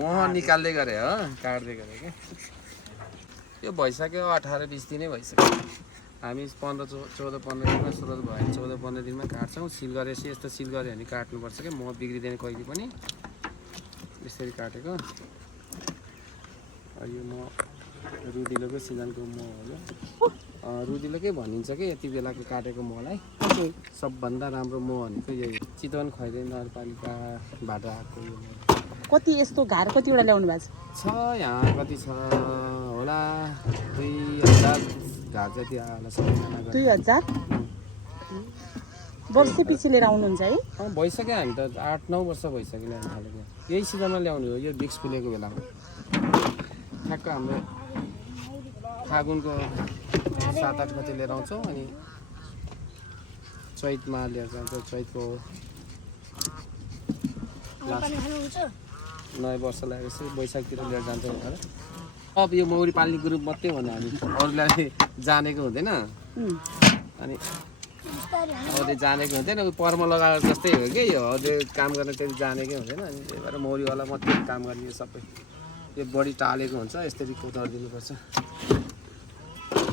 मह निकाल्दै गरे हो काट्दै गरे के यो भइसक्यो 18-20 दिनै भइसक्यो हामी 15-14-15 दिनमा सुरुवात भयो 14-15 दिनमा काट्छौँ सिल गरेपछि यस्तो सिल गऱ्यो भने काट्नुपर्छ क्या मह बिग्रिँदैन कहिले पनि यसरी काटेको यो म रुदिलोको सिजनको मह हो यो रुदिलोकै भनिन्छ कि यति बेलाको काटेको महलाई सबभन्दा राम्रो मह भनेको यही चितवन खैरे नगरपालिकाबाट आएको यो कति यस्तो घार कतिवटा ल्याउनु भएको छ यहाँ कति छ होला 2000 घार जति होला सबैजना 2000 वर्ष पछि लिएर आउनुहुन्छ है भइसक्यो हामी त 8-9 वर्ष भइसक्यो ल्याउनु थालेको यही सिजनमा ल्याउने हो यो बिक्स फुलेको बेलामा ठ्याक्क हाम्रो फागुनको 7-8 गते लिएर आउँछौँ अनि चैतमा लिएर जान्छौँ चैतको नयाँ वर्ष लागेपछि वैशाखतिर लिएर जान्छौँ भनेर अब यो मौरी पाल्ने ग्रुप मात्रै हो भने हामी अरूलाई जानेको हुँदैन अनि अझै जानेको हुँदैन पर्म लगाएको जस्तै हो कि यो अझै काम गर्न त्यति जानेकै हुँदैन अनि त्यही भएर मौरीवाला मात्रै काम गर्ने यो सबै यो बढी टालेको हुन्छ यसरी कोतारिदिनुपर्छ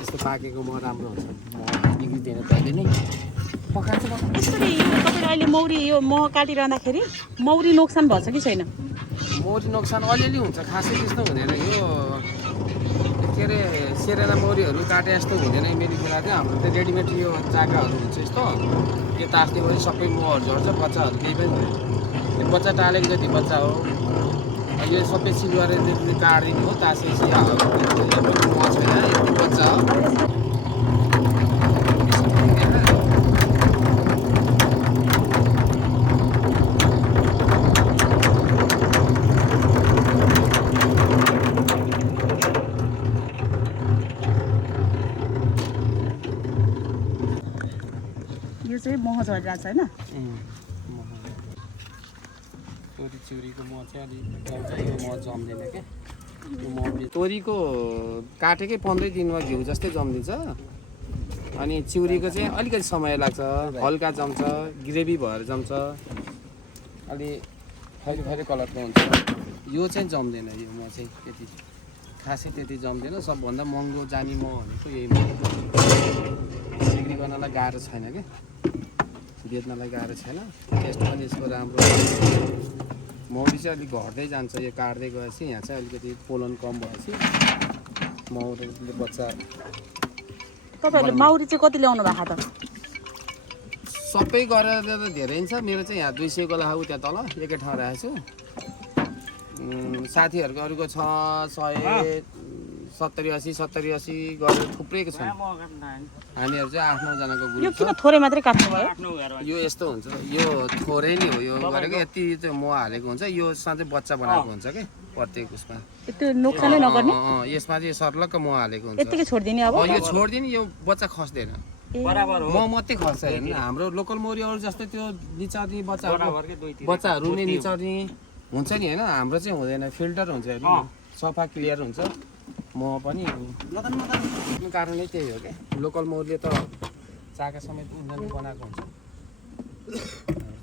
यस्तो पाकेको मह राम्रो हुन्छ मह बिग्रिँदैन कहिले नै पकाएको कसरी तपाईँले अहिले मौरी यो मह काटिरहँदाखेरि मौरी नोक्सान भएछ कि छैन मौरी नोक्सान अलिअलि हुन्छ खासै त्यस्तो हुँदैन यो के अरे सेरेना मौरीहरू काटे जस्तो हुँदैन मेरो बेला चाहिँ हाम्रो त्यो रेडिमेड यो चाकाहरू हुन्छ यस्तो यो तास्ने गरी सबै महहरू झर्छ बच्चाहरू केही पनि यो बच्चा टालेको जति बच्चा हो यो सबै सिल गरेर काटिदिनु हो तासेपछि मह छैन यति बच्चा हो यो चाहिँ मह झरिरहेको छ होइन तोरी चिउरीको मह चाहिँ अलिक मह जम्दैन क्या यो मह तोरीको काटेकै 15 दिनमा घिउ जस्तै जम्दिन्छ अनि चिउरीको चाहिँ अलिकति समय लाग्छ हल्का जम्छ ग्रेभी भएर जम्छ अलि खैरो कलरको हुन्छ यो चाहिँ जम्दैन यो मह चाहिँ त्यति खासै त्यति जम्दैन सबभन्दा महँगो जाने मह भनेको यही मह बिक्री गर्नलाई गाह्रो छैन क्या बेच्नलाई गाह्रो छैन टेस्ट पनि यसको राम्रो मौरी चाहिँ अलिक घट्दै जान्छ यो काट्दै गएपछि यहाँ चाहिँ अलिकति पोलन कम भएपछि मौरीले बच्चा तपाईँहरूले माउरी चाहिँ कति ल्याउनु भएको त सबै गरेर त धेरै छ मेरो चाहिँ यहाँ 200 गोला हो त्यहाँ तल एकै ठाउँ राखेको छु साथीहरूको अरूको छ 170-80 गरेर थुप्रैको छ हामीहरू चाहिँ 8-9 जनाको यो ग्रुप किन थोरै मात्रै काट्नु भयो यो यस्तो हुन्छ यो थोरै नै हो यो गरेको यति चाहिँ मह हालेको हुन्छ यो चाहिँ बच्चा बनाएको हुन्छ कि प्रत्येक उसमा त्यो नोक्सानै नगर्ने यसमा चाहिँ सर्लक्क मह हालेको हुन्छ यतिकै छोडिदिने अब यो छोडिदिने यो बच्चा खस्दैन मह मात्रै खस्छ हेर्नु हाम्रो लोकल मौरीहरू जस्तै त्यो निचार्ने बच्चाहरू नै निचार्ने हुन्छ नि होइन हाम्रो चाहिँ हुँदैन फिल्टर हुन्छ हेर्नु सफा क्लियर हुन्छ मह पनि कारणले त्यही हो क्या लोकल मौरीले त चाका समेत उनीहरूले बनाएको हुन्छ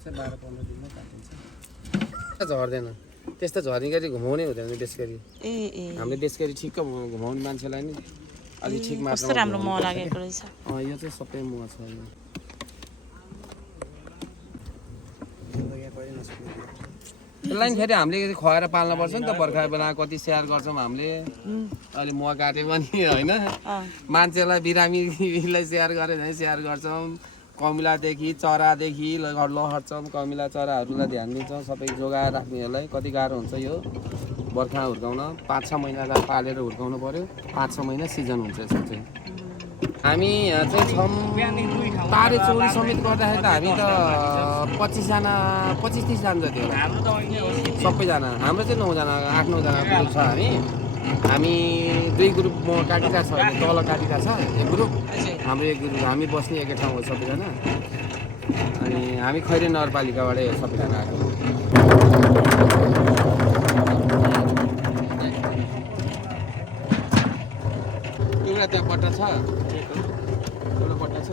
चाहिँ 12-15 दिनमा काटिन्छ झर्दैन त्यस्तो झर्ने गरी घुमाउनै हुँदैन देशगरी हामीले देशगरी ठिक्क घुमाउने मान्छेलाई नि अलि ठिक मात्रमा राम्रो मह लागेको रहेछ यो चाहिँ सबै मह छ यसलाई फेरि हामीले खुवाएर पाल्नुपर्छ नि त बर्खा बेला कति स्याहार गर्छौँ हामीले अहिले मह काट्यो भने होइन मान्छेलाई बिरामीलाई स्याहार गऱ्यो भने स्याहार गर्छौँ कमिलादेखि चरादेखि लहर्छौँ कमिला चराहरूलाई ध्यान दिन्छौँ सबै जोगाएर राख्नेहरूलाई कति गाह्रो हुन्छ यो बर्खा हुर्काउन 5-6 महिना पालेर हुर्काउनु पऱ्यो 5-6 महिना सिजन हुन्छ यसको चाहिँ हामी यहाँ चाहिँ छौँ 12-14 समेत गर्दाखेरि त हामी त 25-30 जना जति होला सबैजना हाम्रो चाहिँ 9 जना 8-9 जना ग्रुप छ हामी 2 ग्रुप म काटिरहेको छ तल काटिरहेको छ एक ग्रुप हाम्रो एक ग्रुप हामी बस्ने एकै ठाउँ हो सबैजना अनि हामी खैरे नगरपालिकाबाटै सबैजना आएको एउटा त्यहाँ पट्टा छ एउटा पट्टा छ